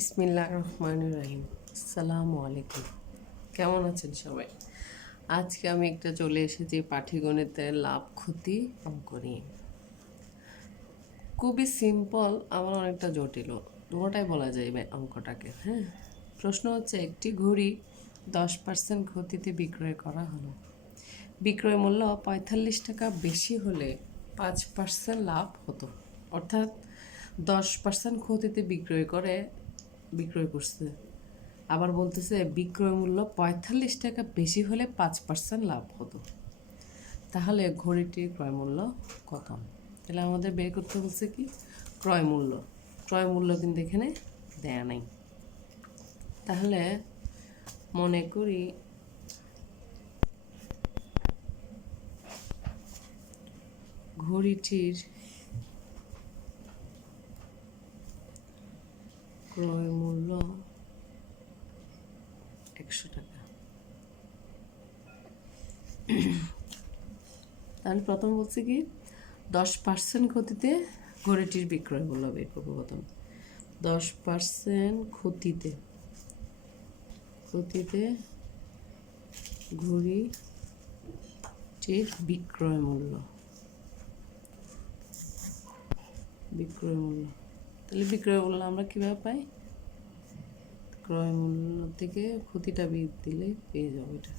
বিসমিল্লাহ রহমান রাহিম। আসসালামু আলাইকুম। কেমন আছেন সবাই? আজকে আমি একটা চলে এসেছি পাঠিগণিতের লাভ ক্ষতি অঙ্ক খুবই সিম্পল আমার অনেকটা জটিল। দুটাই বলা যায় অঙ্কটাকে হ্যাঁ? প্রশ্ন হচ্ছে, একটি ঘড়ি দশ পার্সেন্ট ক্ষতিতে বিক্রয় করা হলো। বিক্রয় মূল্য পঁয়তাল্লিশ টাকা বেশি হলে পাঁচ পার্সেন্ট লাভ হতো। অর্থাৎ দশ পার্সেন্ট ক্ষতিতে বিক্রয় করে বিক্রয় করছে। আবার বলতেছে, বিক্রয় মূল্য পঁয়তাল্লিশ টাকা বেশি হলে পাঁচ পার্সেন্ট লাভ হতো। তাহলে ঘড়িটির ক্রয় মূল্য কত? তাহলে আমাদের বের করতে বলছে কি? ক্রয় মূল্য। ক্রয় মূল্য কিন্তু এখানে দেয়া নাই। তাহলে মনে করি ঘড়িটির ক্রয় মূল্য একশো টাকা। তাহলে প্রথম বলছি কি, দশ পার্সেন্ট ক্ষতিতে ঘড়িটির বিক্রয় মূল্য বের করব প্রথম। দশ পার্সেন্ট ক্ষতিতে ক্ষতিতে ঘড়িটির বিক্রয় মূল্য বিক্রয় মূল্য। তাহলে বিক্রয় মূল্য আমরা কীভাবে পাই? ক্রয় মূল্য থেকে ক্ষতিটা বিদ দিলে পেয়ে যাব এটা।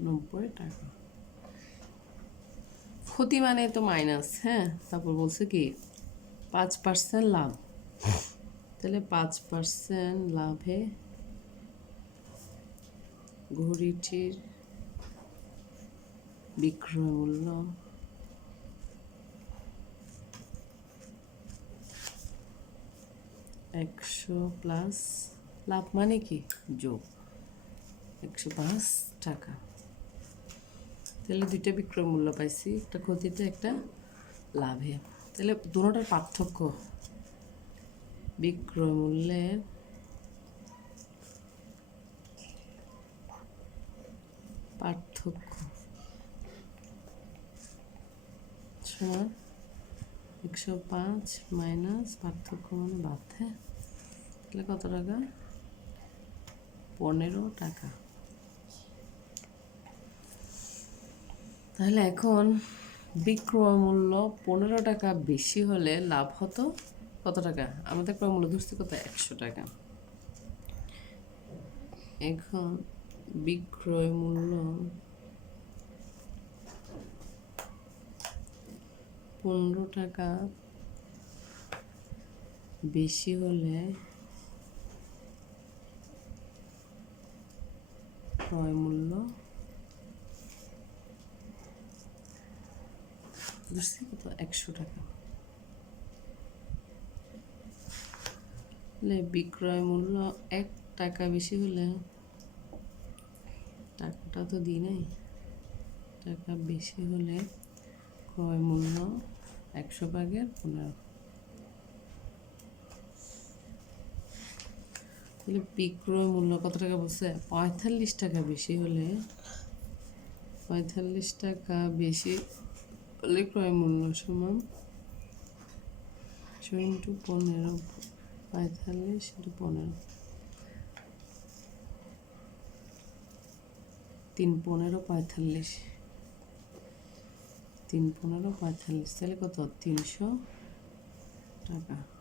নব্বই টাকা। ক্ষতি মানে তো মাইনাস হ্যাঁ? তারপর বলছে কি, পাঁচ পার্সেন্ট লাভ। তাহলে পাঁচ পার্সেন্ট লাভে ঘড়িটির বিক্রয় মূল্য একশো প্লাস লাভ মানে কি? যোগ। একশো পাঁচ টাকা। তাহলে দুইটা বিক্রয় মূল্য পাইছি, একটা ক্ষতিতে, একটা লাভে। তাহলে দুটোটার পার্থক্য। বিক্রয় মূল্যের পার্থক্য। সমান একশো পাঁচ মাইনাস পার্থক্য মানে বাদ হ্যাঁ? তাহলে কত টাকা? পনেরো টাকা। তাহলে এখন বিক্রয় মূল্য পনেরো টাকা বেশি হলে লাভ হতো কত টাকা? আমাদের ক্রয় মূল্য কত? একশো টাকা। এখন বিক্রয় মূল্য পনেরো টাকা বেশি হলে ক্রয় মূল্য। একশো টাকা। বিক্রয় মূল্য এক টাকা বেশি হলে টাকাটা তো দিই নাই। টাকা বেশি হলে ক্রয় মূল্য একশো ভাগের পনেরো। তাহলে বিক্রয় মূল্য কত টাকা বলছে? পঁয়তাল্লিশ টাকা বেশি হলে, পঁয়তাল্লিশ টাকা বেশি হলে ক্রয় মূল্য সমান ইন্টু পনেরো, পঁয়তাল্লিশ ইন্টু পনেরো। তিন পনেরো, পঁয়তাল্লিশ। তিন পনেরো, পঁয়তাল্লিশ, তাহলে কত? তিনশো টাকা।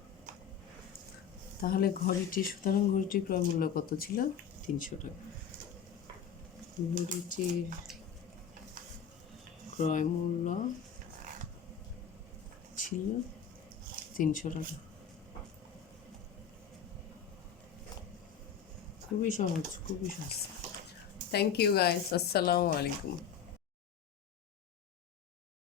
তাহলে ঘড়িটি সুতরাং ঘড়িটির ক্রয় মূল্য কত ছিল? তিনশো টাকা। ঘড়িটির ক্রয় মূল্য ছিল তিনশো টাকা। খুবই সহজ খুবই সহজ থ্যাংক ইউ গাইস আসসালামু আলাইকুম।